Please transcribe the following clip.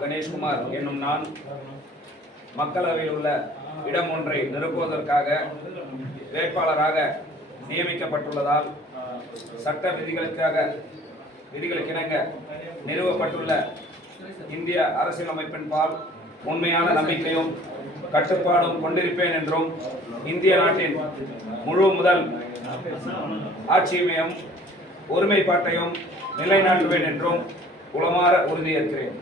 கணேஷ்குமார் என்னும் நான் மக்களவையில் உள்ள இடம் ஒன்றை நிரப்புவதற்காக வேட்பாளராக நியமிக்கப்பட்டுள்ளதால் சட்ட விதிகளுக்கிணங்க நிறுவப்பட்டுள்ள இந்திய அரசியலமைப்பின் பால் உண்மையான நம்பிக்கையும் கட்டுப்பாடும் கொண்டிருப்பேன் என்றும் இந்திய நாட்டின் முழு முதல் ஆட்சியையும் ஒருமைப்பாட்டையும் நிலைநாட்டுவேன் என்றும் உளமாற உறுதியேற்கிறேன்.